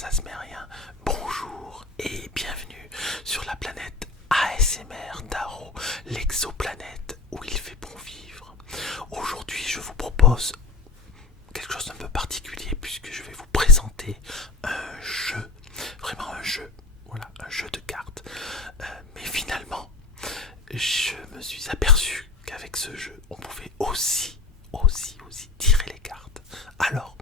ça se met rien. Bonjour et bienvenue sur la planète ASMR Taro, l'exoplanète où il fait bon vivre. Aujourd'hui, je vous propose quelque chose d'un peu particulier puisque je vais vous présenter un jeu, vraiment un jeu, voilà, un jeu de cartes. Mais finalement, je me suis aperçu qu'avec ce jeu, on pouvait aussi tirer les cartes. Alors,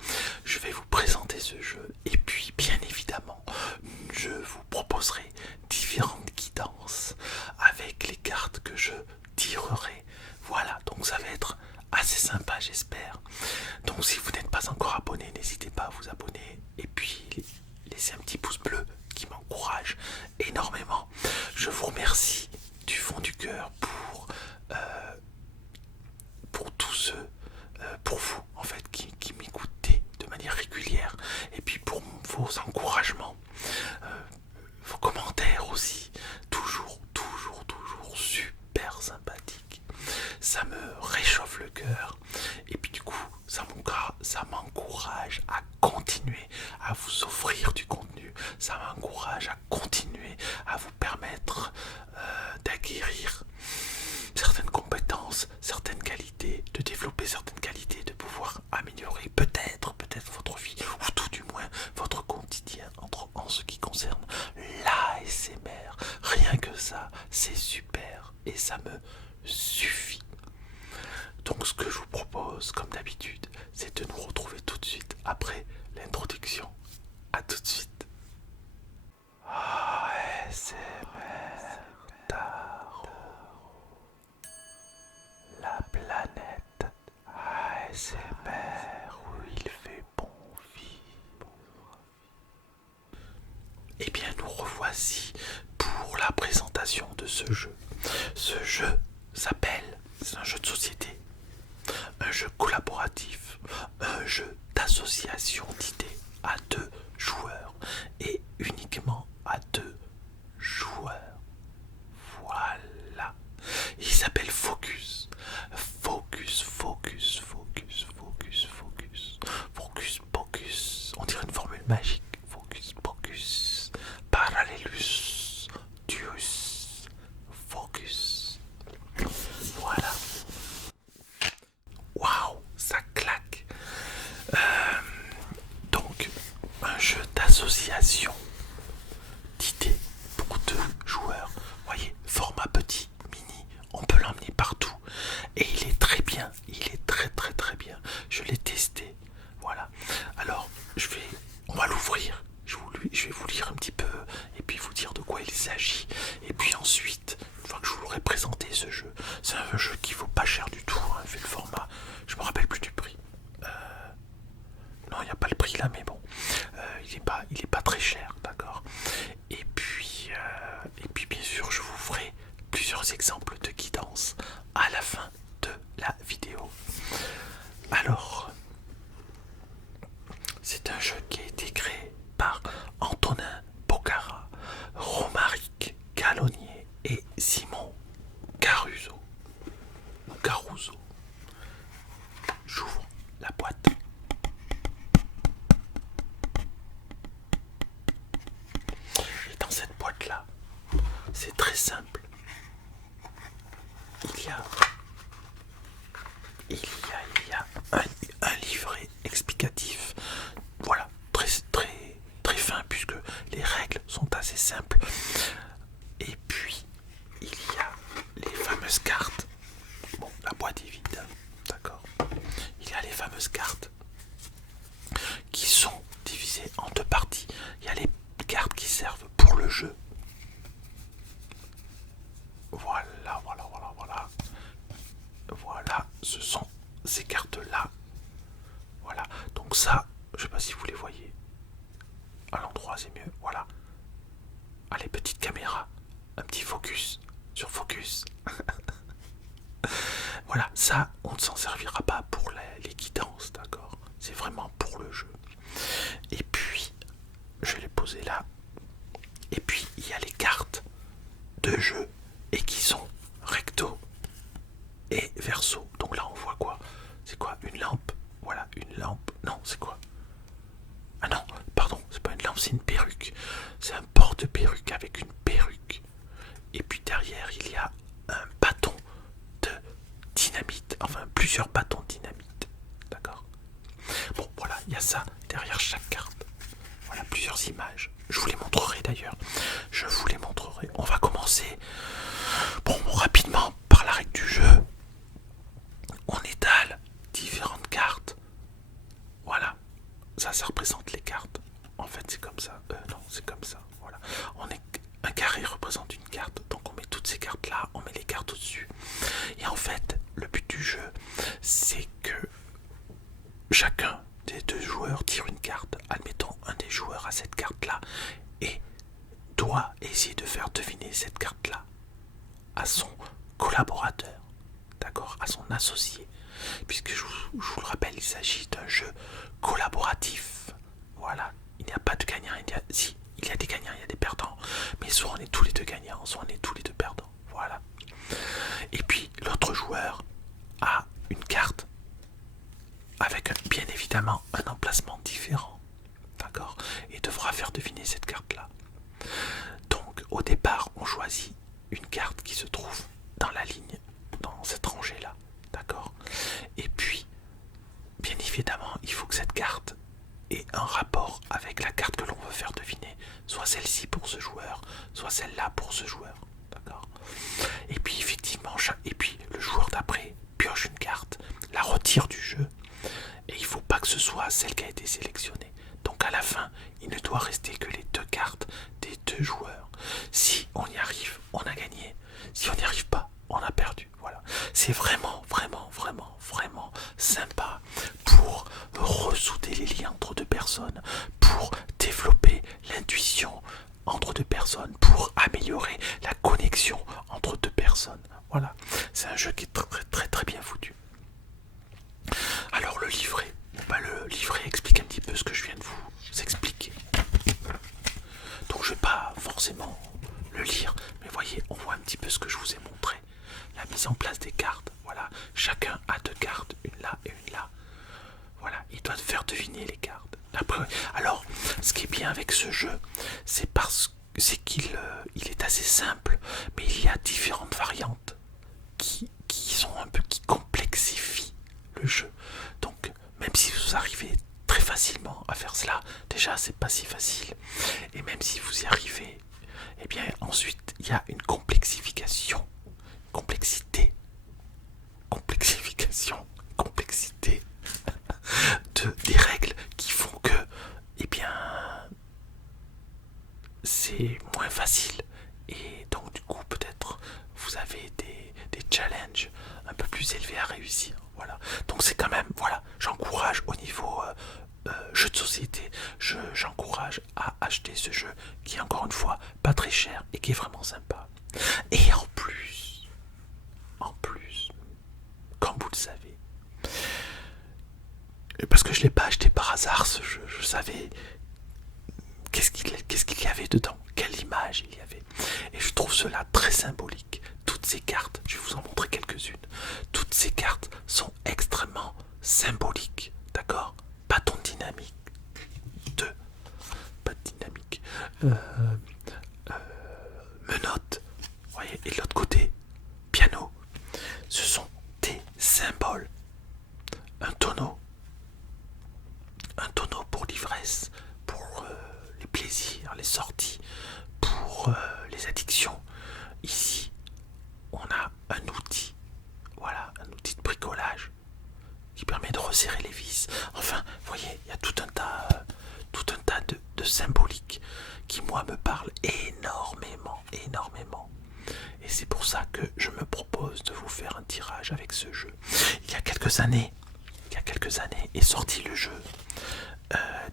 je vais vous présenter ce jeu et puis, bien évidemment, je vous proposerai différentes guidances avec les cartes que je tirerai. Voilà, donc ça va être assez sympa, j'espère. Donc, si vous n'êtes pas encore abonné, n'hésitez pas à vous abonner et puis laissez un petit pouce bleu qui m'encourage énormément. Je vous remercie du fond du cœur pour tous ceux, pour vous en fait qui m'écoutez de manière régulière et puis pour vos encouragements, vos commentaires aussi, toujours super sympathiques. Ça me réchauffe le cœur et puis du coup ça m'encourage à continuer à vous offrir du contenu, ça m'encourage à continuer à vous permettre d'acquérir certaines compétences, certaines qualités, de développer certaines qualités, de pouvoir améliorer peut-être votre vie, ou tout du moins votre quotidien en ce qui concerne l'ASMR. Rien que ça, c'est super et ça me suffit. Donc ce que je vous propose, comme d'habitude, c'est de nous retrouver tout de suite après l'introduction. A tout de suite. ASMR Taro, la planète ASMR où il fait bon vivre. Eh bien, nous revoici pour la présentation de ce jeu. Ce jeu s'appelle, c'est un jeu de société, un jeu collaboratif, un jeu d'association d'idées à 2 joueurs et uniquement à 2 joueurs. Voilà. Il s'appelle Focus. Focus, focus, focus, focus, focus. Focus, focus. On dirait une formule magique. Focus, focus. Parallelus. Dius. Focus. Voilà. Waouh, ça claque. Donc, un jeu d'association d'idées pour 2 joueurs. Voyez, format petit, mini, on peut l'emmener partout. Et il est très bien, il est très bien. Je l'ai testé, voilà. Alors, on va l'ouvrir. Je vais vous lire un petit peu et puis vous dire de quoi il s'agit. Et puis ensuite, une fois que je vous l'aurai présenté ce jeu, c'est un jeu qui vaut pas cher du tout, hein, vu le format. Je me rappelle plus du prix. Non, il n'y a pas le prix là, mais bon, il est pas très cher, d'accord. Et puis bien sûr, je vous ferai plusieurs exemples de guidance à la fin de la vidéo. Alors, c'est un jeu qui a été créé par Antonin Bocara, Romaric Gallonier et Simon Caruso. J'ouvre la boîte. Et dans cette boîte-là, c'est très simple. Il y a un livret explicatif. Voilà, très fin puisque les règles sont assez simples. Et puis, il y a les fameuses cartes. Bon, la boîte est vide, d'accord. Il y a les fameuses cartes qui sont divisées en 2 parties. Il y a les cartes qui servent pour le jeu. Voilà, ce sont ces cartes-là. Voilà, donc ça, je sais pas si vous les voyez. À l'endroit, c'est mieux, voilà. Allez, petite caméra, un petit focus sur focus. Voilà, ça, on ne s'en servira pas pour les guidances, d'accord. C'est vraiment pour le jeu. Et puis, je vais les poser là. Et puis, il y a les cartes de jeu et qui sont recto et verso. Donc là, on voit quoi? C'est quoi? Une lampe? Voilà, une lampe. Non, c'est quoi? Ah non, pardon, c'est pas une lampe, c'est a ça derrière chaque carte. Voilà, plusieurs images. Je vous les montrerai d'ailleurs. Je vous les montrerai. On va commencer, bon, rapidement par la règle du jeu. On étale différentes cartes. Voilà. Ça représente les cartes. En fait, c'est comme ça. Non, c'est comme ça. Voilà. Un carré représente une carte. Donc on met toutes ces cartes là. On met les cartes au-dessus. Et en fait, le but du jeu, c'est que chacun des deux joueurs tire une carte. Admettons, un des joueurs a cette carte-là et doit essayer de faire deviner cette carte-là à son collaborateur, d'accord, à son associé. Puisque je vous le rappelle, il s'agit d'un jeu collaboratif. Voilà, il n'y a pas de gagnant. Il y a des gagnants, il y a des perdants. Mais soit on est tous les deux gagnants, soit on est tous les deux perdants. Voilà. Et puis l'autre joueur a une carte avec bien évidemment un emplacement différent, d'accord, et devra faire deviner cette carte-là. Donc au départ, on choisit une carte qui se trouve dans la ligne, dans cette rangée-là, d'accord. Et puis, bien évidemment, il faut que cette carte ait un rapport avec la carte que l'on veut faire deviner, soit celle-ci pour ce joueur, soit celle-là pour ce joueur, d'accord. Et puis effectivement, le joueur d'après pioche une carte, la retire du jeu. Et il ne faut pas que ce soit celle qui a été sélectionnée. Donc à la fin, il ne doit rester que les deux cartes des deux joueurs. Si on y arrive, on a gagné. Si on n'y arrive pas, on a perdu. Voilà. C'est vraiment, vraiment, vraiment, vraiment sympa pour ressouder les liens entre deux personnes, pour développer l'intuition entre deux personnes, pour améliorer la connexion entre deux personnes. Voilà. C'est un jeu qui est très, très, très, très bien foutu. Alors le livret, le livret explique un petit peu ce que je viens de vous expliquer. Donc je vais pas forcément le lire, mais voyez, on voit un petit peu ce que je vous ai montré. La mise en place des cartes, voilà, chacun a deux cartes, une là et une là. Voilà, il doit faire deviner les cartes. Après, alors, ce qui est bien avec ce jeu, c'est qu'il est assez simple, mais il y a différentes variantes qui complexifient le jeu. Donc même si vous arrivez très facilement à faire cela, déjà c'est pas si facile, et même si vous y arrivez, et bien ensuite il y a une complexité des règles qui font que, eh bien, c'est moins facile, et donc du coup peut-être vous avez des challenges un peu plus élevés à réussir. Voilà. Donc c'est quand même, voilà, j'encourage au niveau jeu de société, j'encourage à acheter ce jeu qui est encore une fois pas très cher et qui est vraiment sympa. Et en plus, comme vous le savez, parce que je ne l'ai pas acheté par hasard ce jeu, je savais qu'est-ce qu'il y avait dedans, quelle image il y avait. Et je trouve cela très symbolique. Toutes ces cartes, je vais vous en montrer quelques-unes, toutes ces cartes sont extrêmement symboliques, d'accord. Bâton dynamique, 2, pas de dynamique, menottes, voyez, et de l'autre côté, piano. Ce sont des symboles. Un tonneau pour l'ivresse, pour les plaisirs, les sorties, pour les addictions. Ici, on a un outil, voilà, un outil de bricolage qui permet de resserrer les vis. Enfin, vous voyez, il y a tout un tas de symboliques qui, moi, me parlent énormément. Et c'est pour ça que je me propose de vous faire un tirage avec ce jeu. Il y a quelques années est sorti le jeu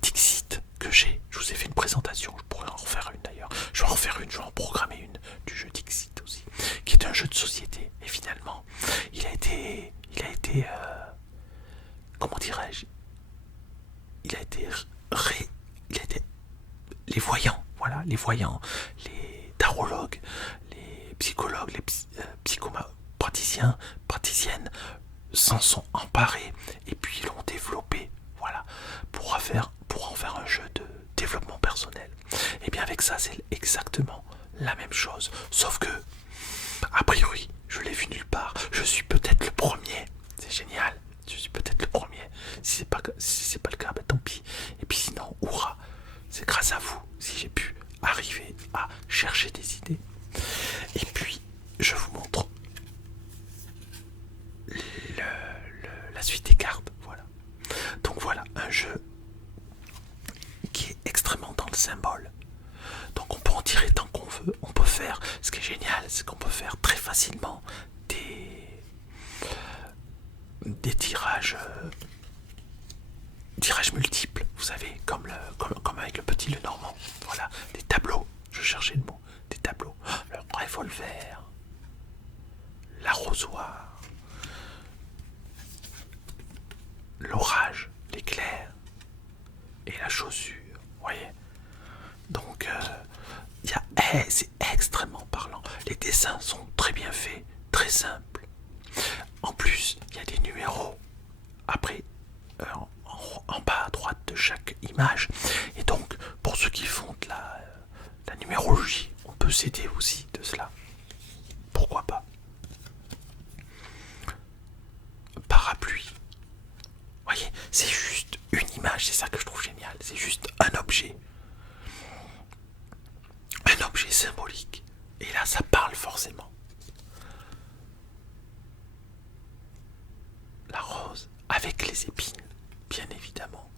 Dixit que je vous ai fait une présentation, je pourrais en refaire une d'ailleurs. Je vais en programmer une du jeu Dixit aussi, qui est un jeu de société. Et finalement, il a été comment dirais-je, les voyants, les tarologues, les psychologues, les praticiennes s'en sont emparés et puis l'ont développé, voilà, pour en faire un jeu de développement personnel. Et bien avec ça, c'est exactement la même chose, sauf que a priori, je l'ai vu nulle part. Je suis peut-être le premier. C'est génial. Je suis peut-être le premier. Si c'est pas le cas, bah tant pis. chercher des idées. Et puis, je vous montre la suite des cartes. Voilà. Donc voilà, un jeu qui est extrêmement dans le symbole. Donc on peut en tirer tant qu'on veut. On peut faire, ce qui est génial, c'est qu'on peut faire très facilement des tirages multiples, vous savez, comme avec le petit Lenormand. Voilà, des tableaux, je cherchais le mot, des tableaux. Le revolver, l'arrosoir, l'orage, l'éclair et la chaussure, vous voyez. Donc c'est extrêmement parlant. Les dessins sont très bien faits, très simples. En plus, il y a des numéros après en bas à droite de chaque image. Et donc, pour ceux qui font de la numérologie, on peut s'aider aussi de cela. Pourquoi pas? Parapluie. Vous voyez, c'est juste une image, c'est ça que je trouve génial. C'est juste un objet. Un objet symbolique. Et là, ça parle forcément. La rose, avec les épines, bien évidemment.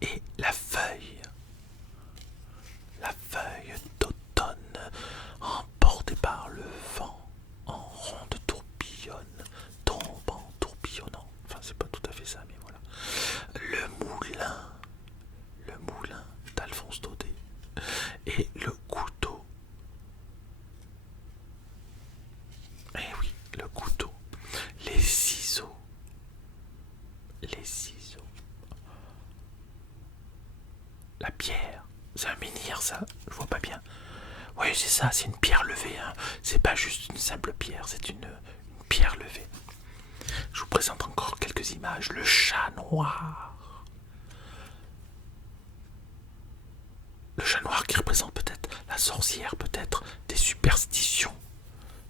Et la feuille d'automne, emportée par le vent, en ronde tourbillonne, tombe en tourbillonnant. Enfin, c'est pas tout à fait ça, mais voilà. Le moulin d'Alphonse Daudet. Et le couteau. Eh oui, le couteau. Les ciseaux. La pierre. C'est un menhir, ça. Je vois pas bien. Oui, c'est ça, c'est une pierre levée. Hein. C'est pas juste une simple pierre, c'est une pierre levée. Je vous présente encore quelques images. Le chat noir. Le chat noir qui représente peut-être la sorcière, peut-être des superstitions,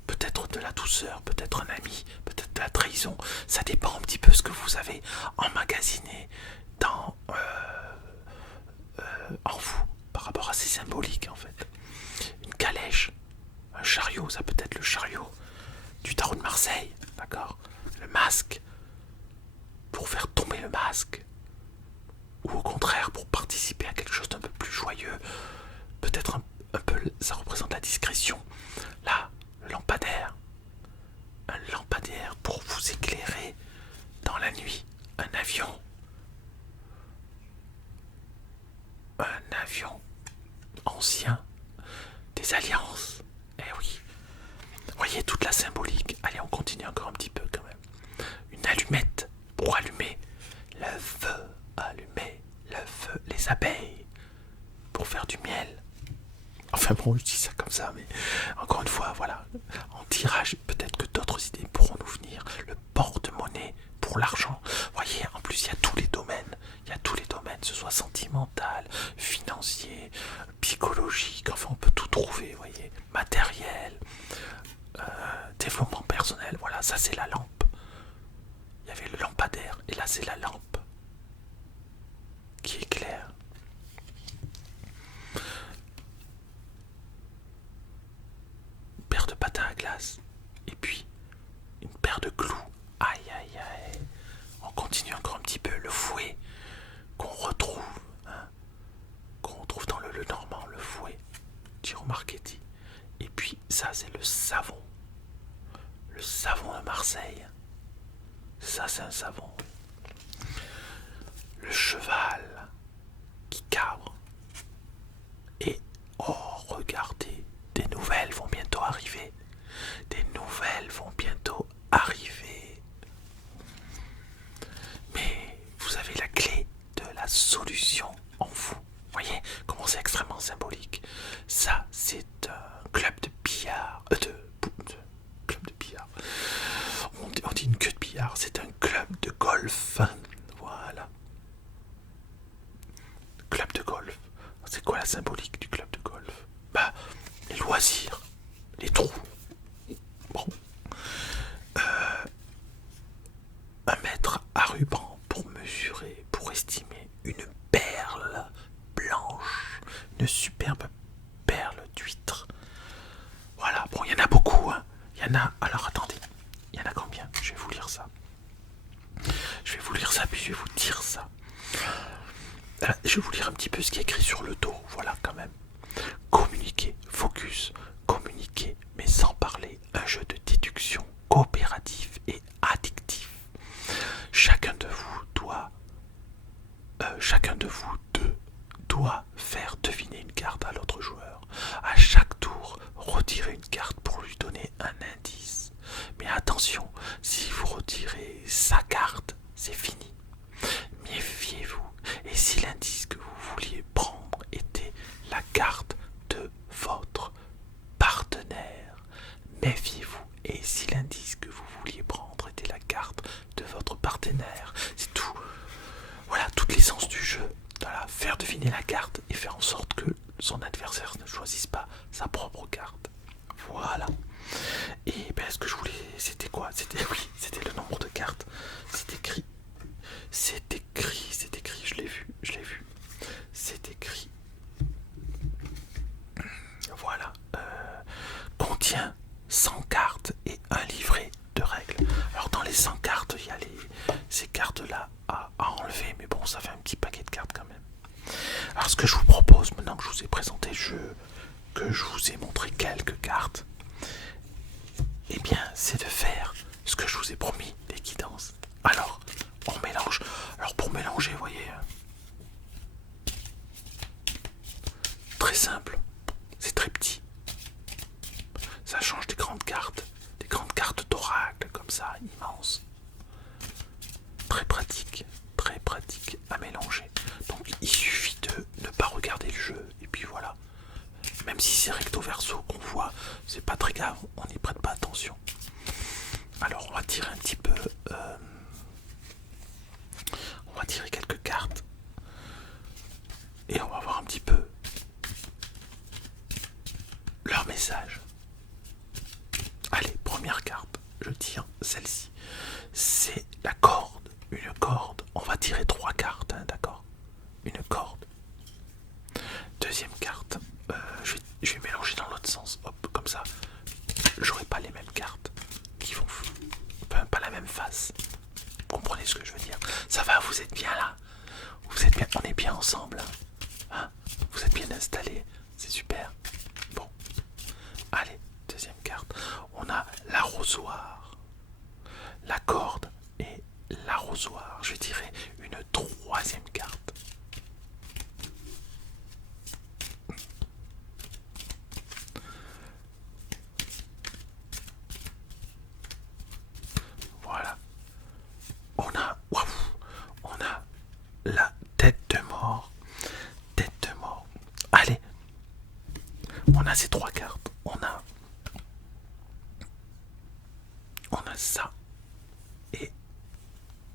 peut-être de la douceur, peut-être un ami, peut-être de la trahison. Ça dépend un petit peu ce que vous avez emmagasiné en vous par rapport à ces symboliques en fait. Une calèche, un chariot, ça peut être le chariot du tarot de Marseille, d'accord. Le masque, pour faire tomber le masque, ou au contraire pour participer à quelque chose d'un peu plus joyeux, peut-être un peu, ça représente la discrétion. Là, le lampadaire, un lampadaire pour vous éclairer dans la nuit. Un avion ancien des alliances. Eh oui, vous voyez toute la symbolique. Allez, on continue encore un petit peu quand même. Une allumette pour allumer le feu, les abeilles pour faire du miel. Enfin bon, je dis ça comme ça, mais encore une fois, voilà. En tirage, peut-être que d'autres idées pourront nous venir. Le porte-monnaie pour l'argent. Vous voyez, en plus, il y a tous les domaines. Que ce soit sentimental, financier, psychologique. Enfin, on peut tout trouver, vous voyez. Matériel, développement personnel. Voilà, ça c'est la lampe. Il y avait le lampadaire, et là c'est la lampe qui éclaire. Une paire de patins à glace, et puis une paire de clous. Aïe aïe aïe. On continue encore un petit peu. Le fouet qu'on retrouve, dans le Lenormand, le fouet, Giro Marchetti. Et puis ça c'est le savon de Marseille. Ça c'est un savon. Le cheval qui cabre. Et oh, regardez, des nouvelles vont bientôt arriver. Mais vous avez la clé de la solution en vous. Voyez comment c'est extrêmement symbolique. Ça, c'est un club de billard. Club de billard. On dit une queue de billard. C'est un club de golf. Voilà. Club de golf. C'est quoi la symbolique du club de golf? Bah, les loisirs, les trous. Bon. Un mètre à ruban pour mesurer, pour estimer une perle blanche, une superbe perle d'huître je vais vous lire un petit peu ce qui est écrit sur le dos, voilà quand même. Communiquer, focus, communiquer, mais sans parler, un jeu de déduction coopératif et addictif. Chacun de vous deux doit faire deviner une carte à l'autre joueur. À chaque tour, retirez une carte pour lui donner un indice. Mais attention, si vous retirez sa carte, c'est fini. Méfiez-vous. Et si l'indice que vous vouliez prendre était la carte de votre partenaire, méfiez-vous. Et si l'indice que vous vouliez prendre était la carte de votre partenaire, c'est tout. Voilà, toute l'essence du jeu. Voilà, faire deviner la carte et faire en sorte que son adversaire ne choisisse pas sa propre carte. Voilà. Et ben, ce que je voulais, c'était quoi? C'était le nombre de cartes. C'est écrit, je l'ai vu. C'est écrit. Voilà. Contient 100 cartes et un livret de règles. Alors dans les 100 cartes, il y a ces cartes-là à enlever, mais bon, ça fait un petit paquet de cartes quand même. Alors ce que je vous propose, maintenant que je vous ai présenté le jeu, que je vous ai montré quelques cartes, eh bien, c'est de faire ce que je vous ai promis, les guidances. Alors, on mélange. Alors pour mélanger, vous voyez, très simple, c'est très petit. Ça change des grandes cartes d'oracle, comme ça, immenses. Très pratique à mélanger. Donc il suffit de ne pas regarder le jeu, et puis voilà. Même si c'est recto verso qu'on voit, c'est pas très grave, on n'y prête pas attention. Alors on va tirer un petit peu, on va tirer quelques cartes, et on va voir un petit peu leur message. Allez, première carte, je tire celle-ci. C'est la corde, une corde. On va tirer 3 cartes, hein, d'accord? Une corde. Deuxième carte, je vais mélanger dans l'autre sens, hop, comme ça. J'aurai pas les mêmes cartes qui vont, enfin, pas la même face. Vous comprenez ce que je veux dire? Ça va, vous êtes bien là? Vous êtes bien, on est bien ensemble, hein? Vous êtes bien installés, c'est super. Bon, allez, deuxième carte. On a l'arrosoir, la corde et l'arrosoir. Je dirais une troisième carte. Voilà. On a la tête de mort. Tête de mort. Allez. On a ces 3 cartes. On a ça. Et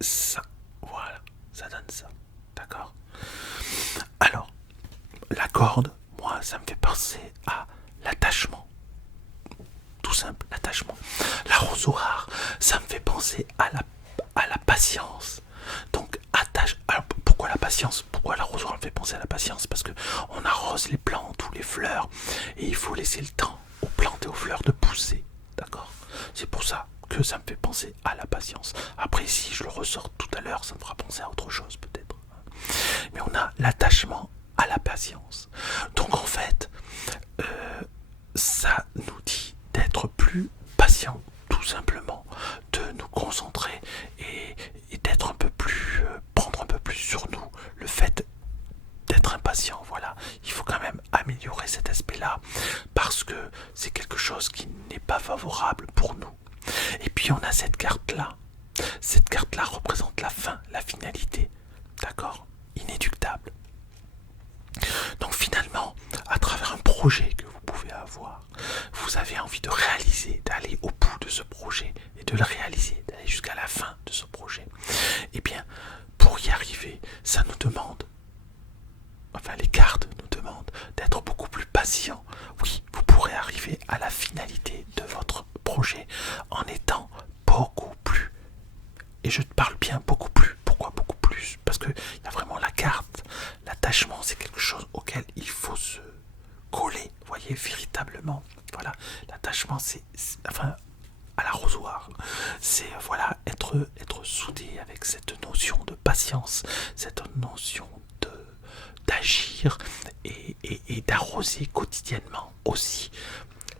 ça. Voilà. Ça donne ça. D'accord? Alors, la corde, moi, ça me fait penser à l'attachement. Tout simple, l'attachement. L'arrosoir, ça me fait penser à la patience. Donc, Alors, pourquoi la patience? Pourquoi l'arrosoir me fait penser à la patience? Parce que on arrose les plantes ou les fleurs et il faut laisser le temps aux plantes et aux fleurs de pousser. D'accord? C'est pour ça que ça me fait penser à la patience. Après, si je le ressors tout à l'heure, ça me fera penser à autre chose peut-être. Mais on a l'attachement à la patience. Donc en fait, ça nous dit d'être plus patient, tout simplement, de nous concentrer et d'être un peu plus, prendre un peu plus sur nous le fait d'être impatient. Voilà, il faut quand même améliorer cet aspect-là parce que c'est quelque chose qui n'est pas favorable pour nous. Et puis on a cette carte-là. Cette carte-là représente la fin, la finalité. D'accord? Inéluctable. Donc finalement, à travers un projet que vous pouvez avoir, vous avez envie de réaliser, d'aller au bout de ce projet et de le réaliser, d'aller jusqu'à la fin de ce projet. Eh bien, pour y arriver, ça nous demande, enfin les cartes nous demandent d'être beaucoup plus patient. Oui, vous pourrez arriver à la finalité de votre projet en étant beaucoup plus, et je te parle bien beaucoup plus. Pourquoi beaucoup plus? Parce qu'il y a vraiment la carte. L'attachement, c'est quelque chose auquel il faut se coller, vous voyez, véritablement. Voilà, l'attachement, c'est enfin, à l'arrosoir, c'est voilà, être soudé avec cette notion de patience, cette notion d'agir et d'arroser quotidiennement aussi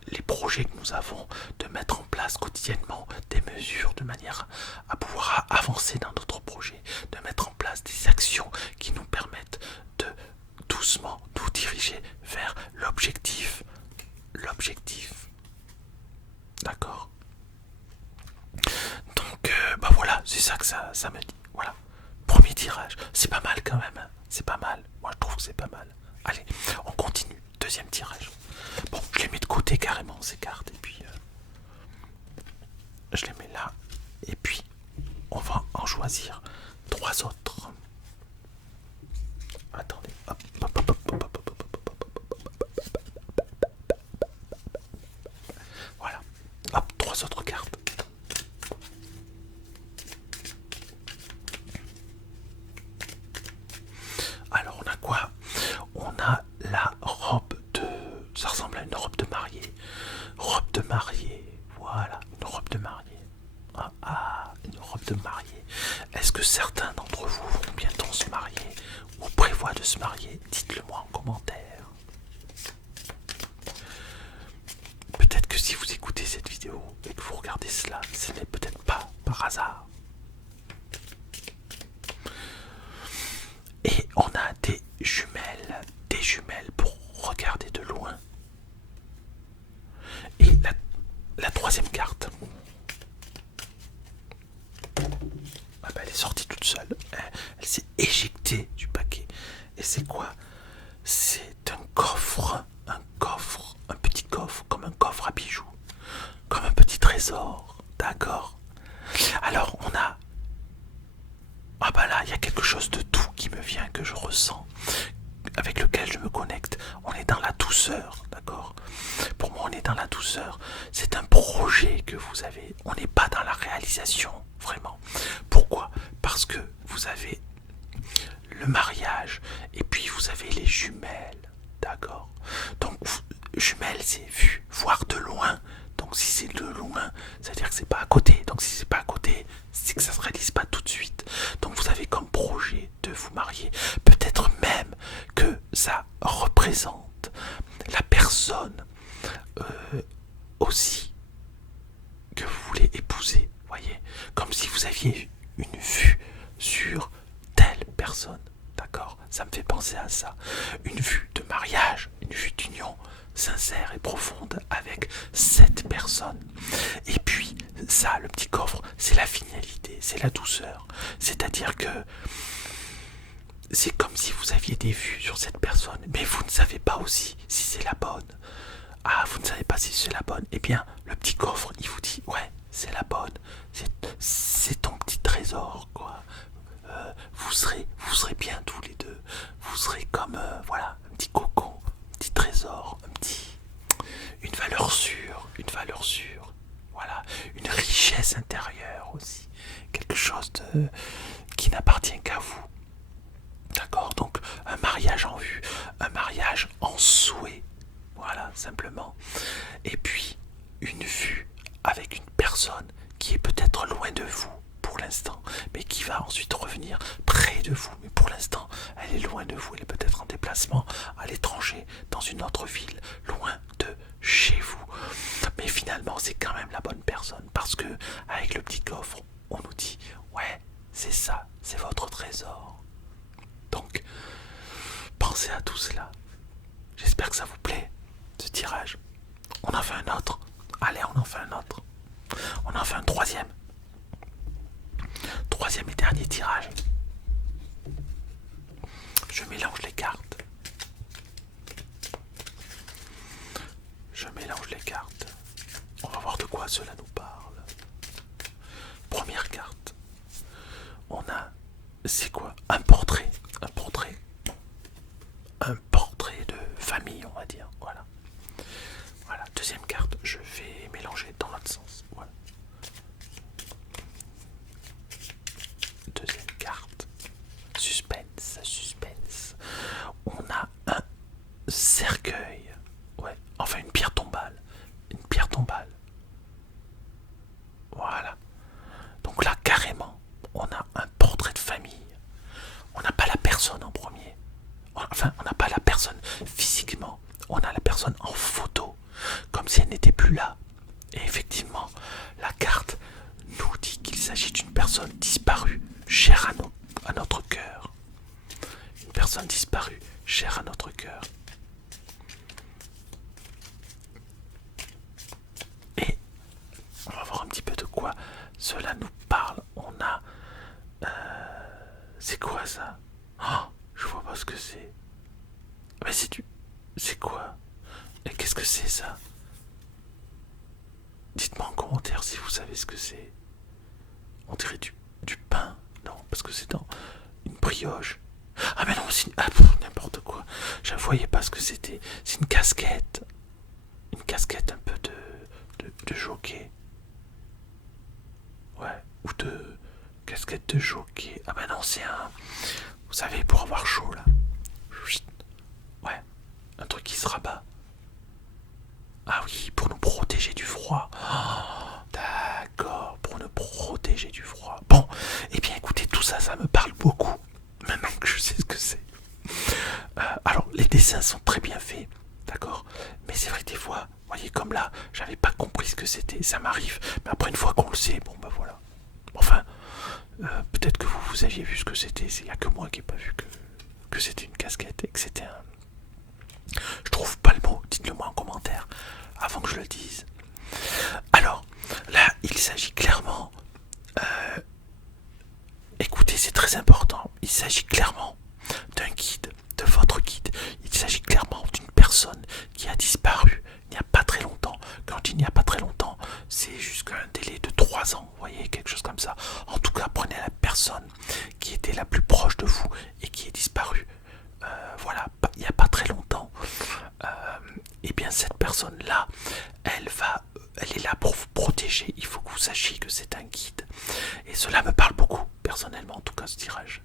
les projets que nous avons, de mettre en place quotidiennement des mesures de manière à pouvoir avancer dans notre projet, de mettre en place des actions qui nous permettent de doucement nous diriger vers l'objectif. L'objectif. D'accord? Donc, bah voilà, c'est ça que ça me dit. Voilà. Premier tirage. C'est pas mal quand même. Hein. C'est pas mal. Moi, je trouve que c'est pas mal. Allez, on continue. Deuxième tirage. Bon, je les mets de côté carrément, ces cartes. Et puis, je les mets là. Et puis, on va en choisir 3 autres. Attendez. Hop, hop, hop, hop, hop, hop, hop, voilà. Hop, 3 autres cartes. Alors, on a quoi? On a la robe de... Ça ressemble à une robe de mariée. Robe de mariée. Voilà, une robe de mariée. Une robe de mariée. Est-ce que certains d'entre vous vont bientôt se marier ou prévoient de se marier? Dites-le moi en commentaire. Peut-être que si vous écoutez cette vidéo et que vous regardez cela, ce n'est peut-être pas par hasard. Et on a des jumelles pour regarder de loin. Et la troisième carte, elle est sortie toute seule. Elle s'est éjectée du paquet. Et c'est quoi? C'est un coffre, un petit coffre, comme un coffre à bijoux, comme un petit trésor. D'accord. Alors on a... Ah bah là, il y a quelque chose de doux qui me vient, que je ressens, avec lequel je me connecte. On est dans la douceur, d'accord? Pour moi, on est dans la douceur. C'est un projet que vous avez. On n'est pas dans la réalisation, vraiment. Pourquoi? Parce que vous avez le mariage et puis vous avez les jumelles, d'accord? Donc, jumelles, c'est vu, voir de loin. Donc, si c'est de loin, c'est-à-dire que c'est pas à côté. Donc, si c'est pas à côté, c'est que ça se réalise pas tout de suite. Donc, vous avez comme projet de vous marier. Peut-être même que ça représente la personne aussi que vous voulez épouser, voyez, comme si vous aviez une vue sur telle personne, d'accord? Ça me fait penser à ça, une vue de mariage, une vue d'union sincère et profonde avec cette personne. Et puis ça, le petit coffre, c'est la finalité, c'est la douceur, c'est-à-dire que c'est comme si vous aviez des vues sur cette personne, mais vous ne savez pas aussi si c'est la bonne. Ah, vous ne savez pas si c'est la bonne. Eh bien, le petit coffre, il vous dit, ouais, c'est la bonne. C'est ton petit trésor, quoi. Vous serez bien tous les deux. Vous serez comme, voilà, un petit cocon, un petit trésor, une valeur sûre, Voilà, une richesse intérieure aussi. Quelque chose qui n'appartient qu'à vous. D'accord? Donc, un mariage en vue, un mariage en souhait. Voilà, simplement. Et puis, une vue avec une personne qui est peut-être loin de vous pour l'instant, mais qui va ensuite revenir près de vous. Mais pour l'instant, elle est loin de vous. Elle est peut-être en déplacement à l'étranger, dans une autre ville, loin de chez vous. Mais finalement, c'est quand même la bonne personne, parce que avec le petit coffre, on nous dit, ouais, c'est ça, c'est votre trésor. Donc, pensez à tout cela. J'espère que ça vous plaît, ce tirage. On en fait un autre. Allez, on en fait un autre. On en fait un troisième. Troisième et dernier tirage. Je mélange les cartes. On va voir de quoi cela nous parle. Première carte. On a... C'est quoi? Un portrait. Un portrait de famille, on va dire. Voilà. Deuxième carte. Je vais mélanger dans l'autre sens. Voilà. Deuxième carte. Suspense. On a un cercueil. Ouais. Enfin, une pierre tombale. Voilà. Donc là, carrément, on a un portrait de famille. On n'a pas la personne en premier. Enfin, on n'a pas la personne en photo, comme si elle n'était plus là. Et effectivement, la carte nous dit qu'il s'agit d'une personne disparue, chère à notre cœur. Une personne disparue, chère à notre cœur. Et on va voir un petit peu de quoi cela nous parle. On a... c'est quoi ça? Oh, je vois pas ce que c'est. Mais c'est du... C'est quoi? Et qu'est-ce que c'est ça? Dites-moi en commentaire si vous savez ce que c'est. On dirait du pain. Non, parce que c'est dans une brioche. Ah mais non, c'est... Ah, n'importe quoi. Je ne voyais pas ce que c'était. C'est une casquette. Une casquette un peu de jockey. Ouais, ou de... Casquette de jockey. Ah bah non, c'est un... Vous savez, pour avoir chaud, là. Ouais, un truc qui se rabat. Ah oui, pour nous protéger du froid. Oh, d'accord, pour nous protéger du froid. Bon, eh bien écoutez, tout ça, ça me parle beaucoup. Maintenant que je sais ce que c'est. Alors, les dessins sont très bien faits, d'accord. Mais c'est vrai, des fois, vous voyez, comme là, j'avais pas compris ce que c'était. Ça m'arrive, mais après, une fois qu'on le sait, bon bah voilà. Enfin, peut-être que vous aviez vu ce que c'était. Il n'y a que moi qui n'ai pas vu que c'était une casquette et que c'était un... Je trouve pas le mot, dites-le moi en commentaire avant que je le dise. Alors, là, il s'agit clairement... écoutez, c'est très important. Il s'agit clairement d'un guide, de votre guide. Il s'agit clairement d'une personne qui a disparu il n'y a pas très longtemps. Quand il n'y a pas très longtemps, c'est jusqu'à un délai de 3 ans, vous voyez, quelque chose comme ça. En tout cas, prenez la personne qui était la plus proche de vous et qui est disparue. Voilà, il n'y a pas très longtemps. Et bien cette personne-là, elle est là pour vous protéger. Il faut que vous sachiez que c'est un guide. Et cela me parle beaucoup, personnellement, en tout cas, ce tirage.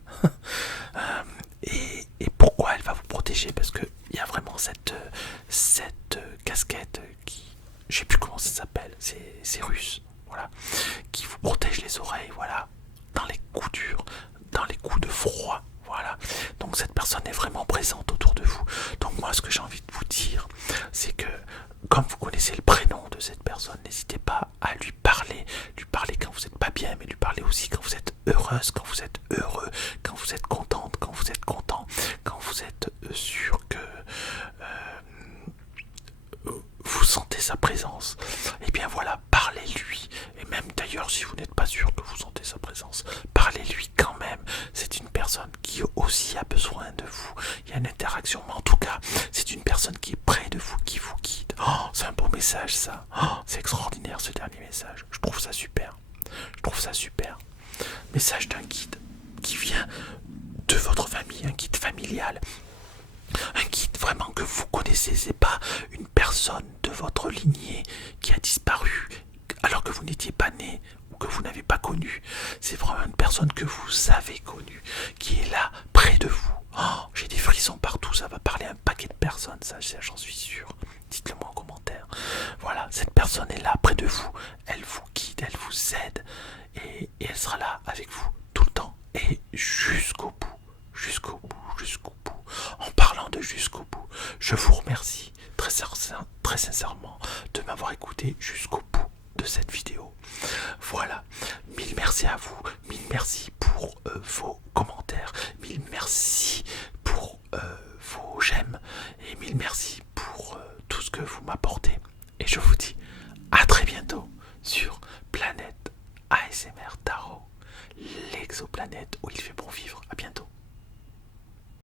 Et pourquoi elle va vous protéger? Parce qu'il y a vraiment cette casquette qui... Je sais plus comment ça s'appelle, c'est russe, voilà. Qui vous protège les oreilles, voilà. Dans les coups durs, dans les coups de froid. Voilà, donc cette personne est vraiment présente autour de vous. Donc moi, ce que j'ai envie de vous dire, c'est que comme vous connaissez le prénom de cette personne, n'hésitez pas à lui parler quand vous n'êtes pas bien, mais lui parler aussi quand vous êtes heureuse, quand vous êtes heureux, quand vous êtes contente, quand vous êtes content, quand vous êtes sûr que vous sentez sa présence. Et bien voilà, parlez-lui. Et même d'ailleurs, si vous n'êtes pas sûr que vous sentez sa présence, parlez-lui quand même. C'est une personne qui aussi a besoin de vous. Il y a une interaction, mais en tout cas, c'est une personne qui est près de vous, qui vous guide. Oh, c'est un beau message ça. Oh, c'est extraordinaire ce dernier message. Je trouve ça super. Je trouve ça super. Message d'un guide qui vient de votre famille, un guide familial. Un guide vraiment que vous connaissez, c'est pas une personne de votre lignée qui a disparu alors que vous n'étiez pas né ou que vous n'avez pas connu. C'est vraiment une personne que vous avez connue, qui est là, près de vous. Oh, j'ai des frissons partout, ça va parler à un paquet de personnes, ça j'en suis sûr. Dites-le moi en commentaire. Voilà, cette personne est là, près de vous. Elle vous guide, elle vous aide et elle sera là avec vous tout le temps et jusqu'au bout. Jusqu'au bout, jusqu'au bout. En parlant de jusqu'au bout, je vous remercie très sincèrement de m'avoir écouté jusqu'au bout de cette vidéo. Voilà, mille merci à vous, mille merci pour vos commentaires, mille merci pour vos j'aime et mille merci pour tout ce que vous m'apportez. Et je vous dis à très bientôt sur Planète ASMR Tarot, l'exoplanète où il fait bon.